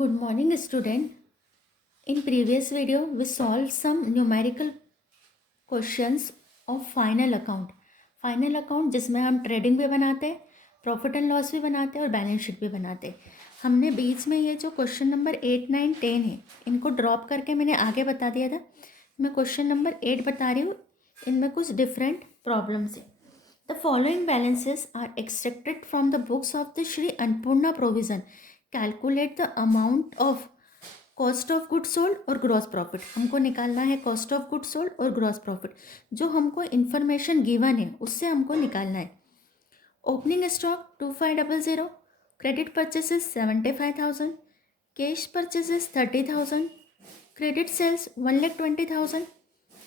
Good morning, student. In previous video, we solved some numerical questions of final account. Final account जिसमें हम trading भी बनाते हैं, profit and loss भी बनाते हैं और बैलेंस शीट भी बनाते हैं. हमने बीच में ये जो क्वेश्चन नंबर 8, 9, 10 है, इनको ड्रॉप करके मैंने आगे बता दिया था. मैं क्वेश्चन नंबर 8 बता रही हूँ. इनमें कुछ डिफरेंट प्रॉब्लम्स है. The following balances are extracted from the books of the Shri Annapurna provision. Calculate the amount of cost of good sold और ग्रॉस प्रॉफिट. हमको निकालना है कॉस्ट ऑफ गुड सोल्ड और ग्रॉस प्रॉफिट. जो हमको इन्फॉर्मेशन गिवन है उससे हमको निकालना है. Opening stock 2500, credit purchases 75,000, cash purchases 30,000, credit sales 1,20,000,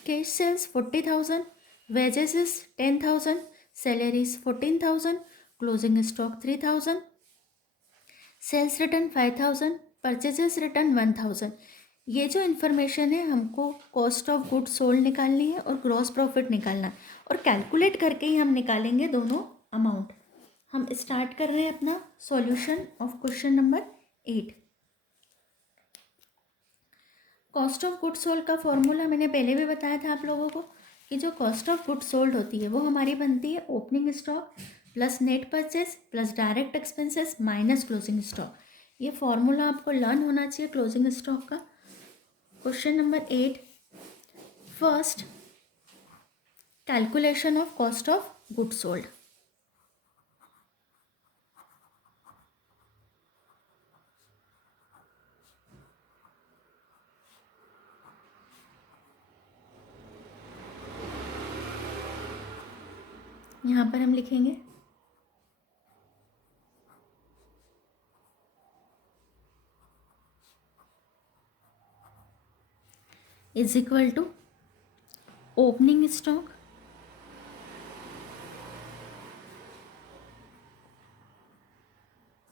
cash sales 40,000, wages 10,000, salaries 14,000, closing stock 3,000, sales return 5,000, purchases return 1,000. ये जो इन्फॉर्मेशन है हमको कॉस्ट ऑफ गुड सोल्ड निकालनी है और ग्रॉस प्रॉफिट निकालना है और कैलकुलेट करके ही हम निकालेंगे दोनों अमाउंट. हम स्टार्ट कर रहे हैं अपना solution of question number 8. Cost of good sold का फॉर्मूला मैंने पहले भी बताया था आप लोगों को कि जो कॉस्ट ऑफ गुड सोल्ड होती है वो हमारी बनती है opening stock plus net purchase plus direct expenses minus closing stock. ये फॉर्मूला आपको लर्न होना चाहिए क्लोजिंग स्टॉक का. Question number 8. First, calculation of cost of good sold. यहाँ पर हम लिखेंगे is equal to opening stock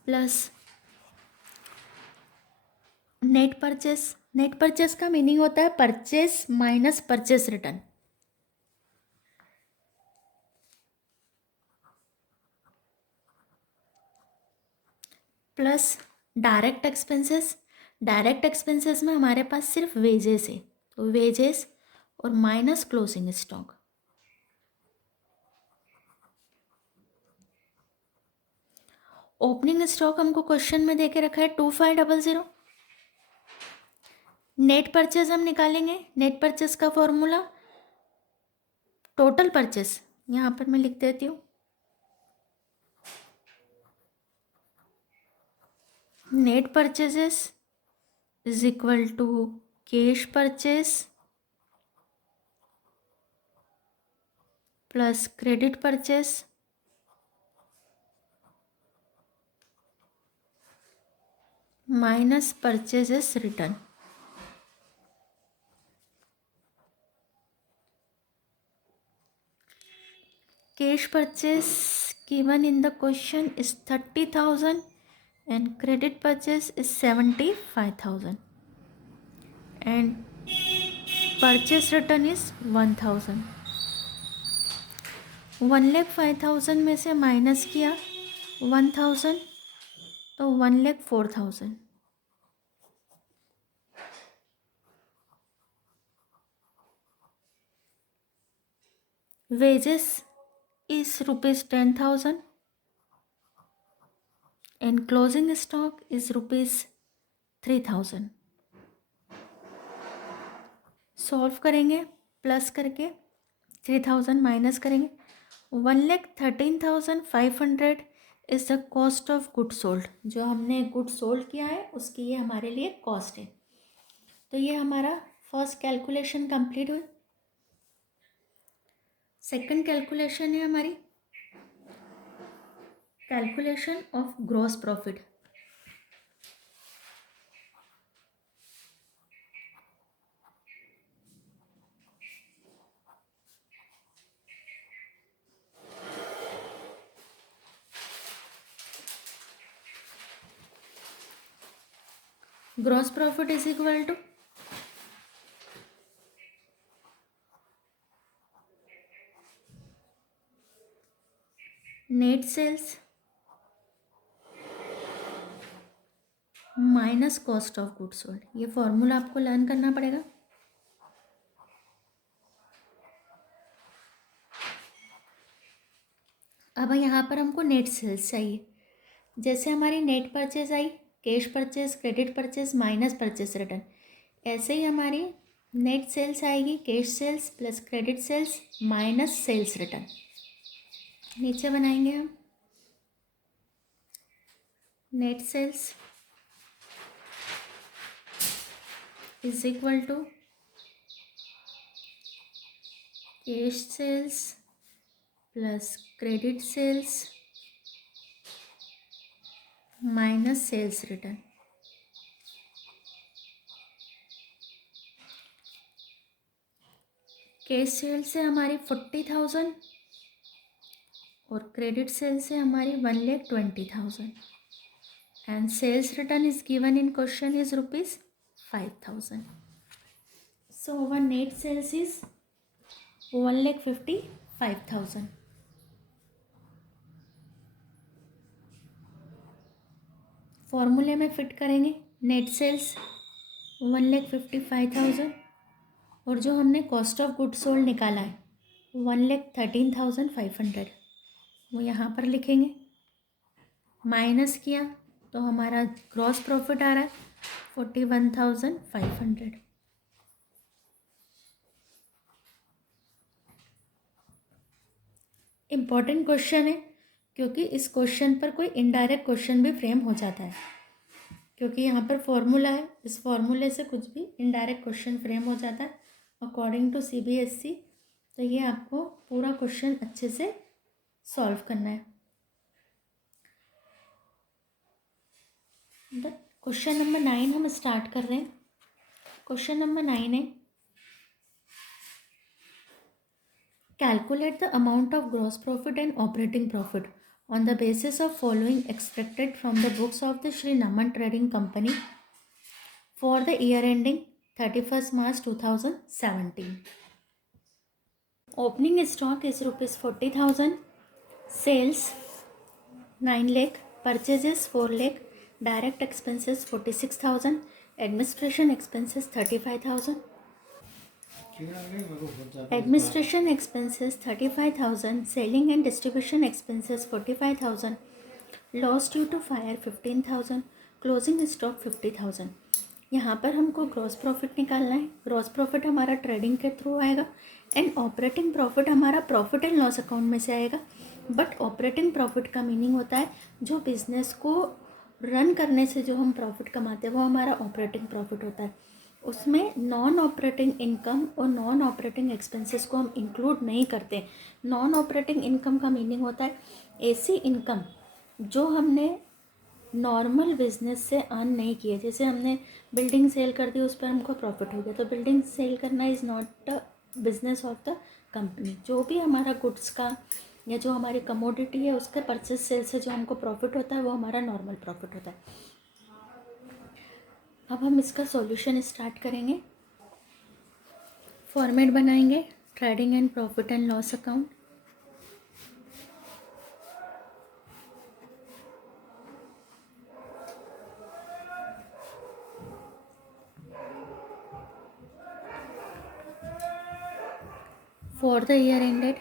plus net purchase. Net purchase का मीनिंग होता है purchase minus purchase return. Plus direct expenses. Direct expenses में हमारे पास सिर्फ वेजेस है तो वेजेस और minus closing stock. Opening stock हमको क्वेश्चन में देके रखा है 2500. नेट परचेज हम निकालेंगे. नेट परचेज का फॉर्मूला टोटल परचेस. यहाँ पर मैं लिख देती हूँ net purchases is equal to cash purchase plus credit purchase minus purchases return. Cash purchase given in the question is 30,000 and credit purchase is 75,000 and purchase return is 1,000. 1,05,000 में से minus किया 1,000 तो 1,04,000. wages is rupees 10,000 and closing stock is rupees 3,000. Solve करेंगे plus करके 3,000 minus करेंगे 1,13,500 is the cost of good sold. जो हमने good sold किया है उसकी ये हमारे लिए कॉस्ट है. तो ये हमारा फर्स्ट कैलकुलेशन कंप्लीट हुई. सेकंड कैलकुलेशन है हमारी calculation of gross profit. Gross profit is equal to net sales minus cost of goods sold. ये फॉर्मूला आपको लर्न करना पड़ेगा। अब यहाँ पर हमको नेट सेल्स चाहिए। जैसे हमारी नेट परचेज आई, cash purchase, credit purchase minus purchase return, ऐसे ही हमारी नेट सेल्स आएगी, cash sales plus credit sales minus sales return. नीचे बनाएंगे हम net sales is equal to cash sales plus credit sales minus sales return. Cash sale से हमारी 40,000 और क्रेडिट सेल से हमारी 1,20,000 and sales return is given in question is ₹5,000. So our net sales is 1,55,000. फॉर्मूले में फिट करेंगे net sales 1,55,000 और जो हमने कॉस्ट ऑफ गुड सोल्ड निकाला है 1,13,500 वो यहाँ पर लिखेंगे। माइनस किया तो हमारा ग्रॉस प्रॉफिट आ रहा है 41,500। इम्पॉर्टेंट क्वेश्चन है क्योंकि इस क्वेश्चन पर कोई इनडायरेक्ट क्वेश्चन भी फ्रेम हो जाता है, क्योंकि यहाँ पर फॉर्मूला है, इस फॉर्मूले से कुछ भी इनडायरेक्ट क्वेश्चन फ्रेम हो जाता है अकॉर्डिंग टू CBSE। तो ये आपको पूरा क्वेश्चन अच्छे से सॉल्व करना है। क्वेश्चन नंबर 9 हम स्टार्ट कर रहे हैं। क्वेश्चन नंबर 9 है calculate the amount of gross profit and operating profit on the basis of following extracted from the books of the Shri Naman Trading Company for the year ending 31st March 2017. Opening stock is ₹40,000, sales 9 lakh, purchases 4 lakh, direct expenses 46,000, administration expenses 35,000. Administration expenses 35,000, selling and distribution expenses 45,000, loss due to fire 15,000, closing stock 50,000. यहाँ पर हमको gross profit निकालना है। Gross profit हमारा trading के through आएगा and operating profit हमारा profit and loss account में से आएगा। बट ऑपरेटिंग प्रॉफिट का मीनिंग होता है जो बिजनेस को रन करने से जो हम प्रॉफिट कमाते हैं वो हमारा ऑपरेटिंग प्रॉफिट होता है। उसमें नॉन ऑपरेटिंग इनकम और नॉन ऑपरेटिंग एक्सपेंसेस को हम इंक्लूड नहीं करते। नॉन ऑपरेटिंग इनकम का मीनिंग होता है ऐसी इनकम जो हमने नॉर्मल बिजनेस से अर्न नहीं किए। जैसे हमने बिल्डिंग सेल कर दी, उस पर हमको प्रॉफिट हो गया, तो बिल्डिंग सेल करना is not the business of the company. जो भी हमारा गुड्स का या जो हमारी कमोडिटी है उसके परचेज सेल से जो हमको प्रॉफिट होता है वो हमारा नॉर्मल प्रॉफिट होता है। अब हम इसका सॉल्यूशन स्टार्ट करेंगे। फॉर्मेट बनाएंगे trading and profit and loss account. For the year ended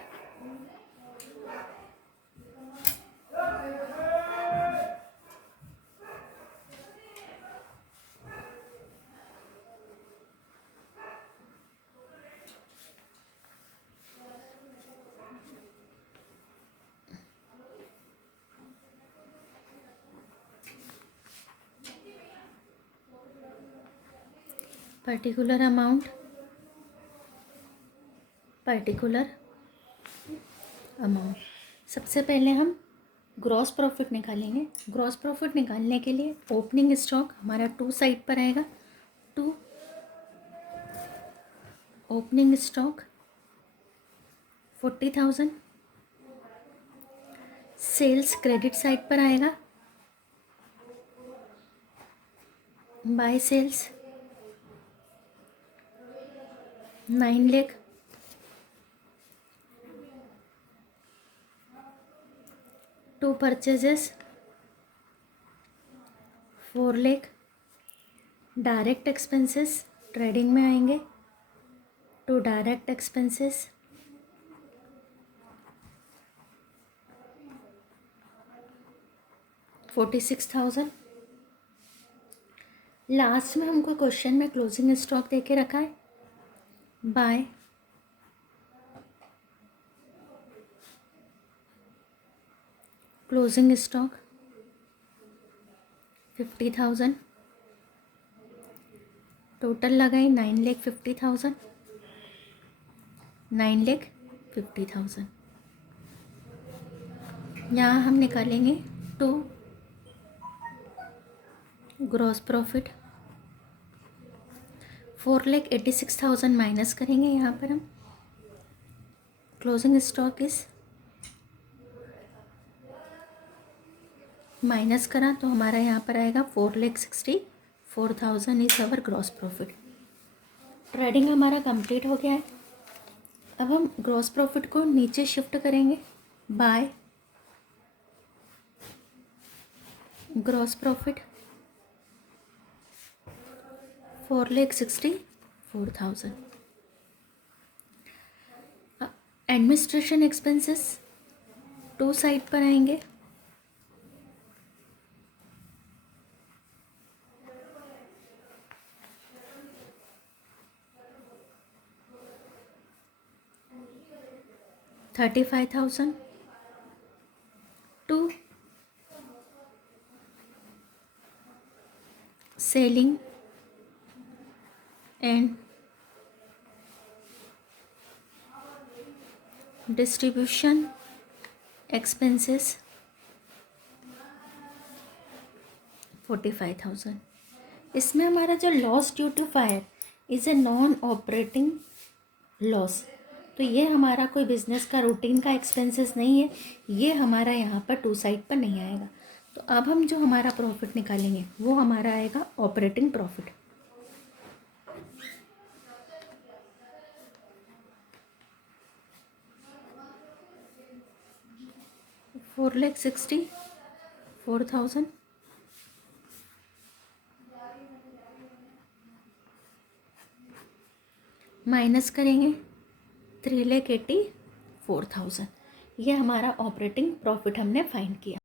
particular amount, सबसे पहले हम ग्रॉस प्रॉफिट निकालेंगे। ग्रॉस प्रॉफिट निकालने के लिए ओपनिंग स्टॉक हमारा 2 साइड पर आएगा। 2 opening stock 40,000, sales credit side पर आएगा। By sales 9 lakh, to purchases 4 lakh, direct expenses trading में आएंगे, टू डायरेक्ट एक्सपेंसेस 46,000। लास्ट में हमको क्वेश्चन में क्लोजिंग स्टॉक दे के रखा है, बाय क्लोजिंग स्टॉक 50,000, टोटल लगाई 9,50,000, 9,50,000। यहाँ हम निकालेंगे टू ग्रॉस प्रॉफिट 4,86,000 माइनस करेंगे। यहाँ पर हम क्लोजिंग स्टॉक इस माइनस करा तो हमारा यहाँ पर आएगा 4,64,000 is our gross profit. Trading हमारा कंप्लीट हो गया है। अब हम ग्रॉस प्रॉफिट को नीचे शिफ्ट करेंगे, by gross profit 4,64,000। Administration expenses to side पर आएंगे, $35,000 to selling and distribution expenses 45,000। इसमें हमारा जो loss due to fire is a non operating loss, तो ये हमारा कोई बिजनेस का रूटीन का एक्सपेंसेस नहीं है, ये हमारा यहाँ पर टू साइड पर नहीं आएगा। तो अब हम जो हमारा प्रॉफिट निकालेंगे वो हमारा आएगा ऑपरेटिंग प्रॉफिट। $4,64,000 माइनस करेंगे 3,84,000, ये हमारा ऑपरेटिंग प्रॉफिट हमने फाइंड किया।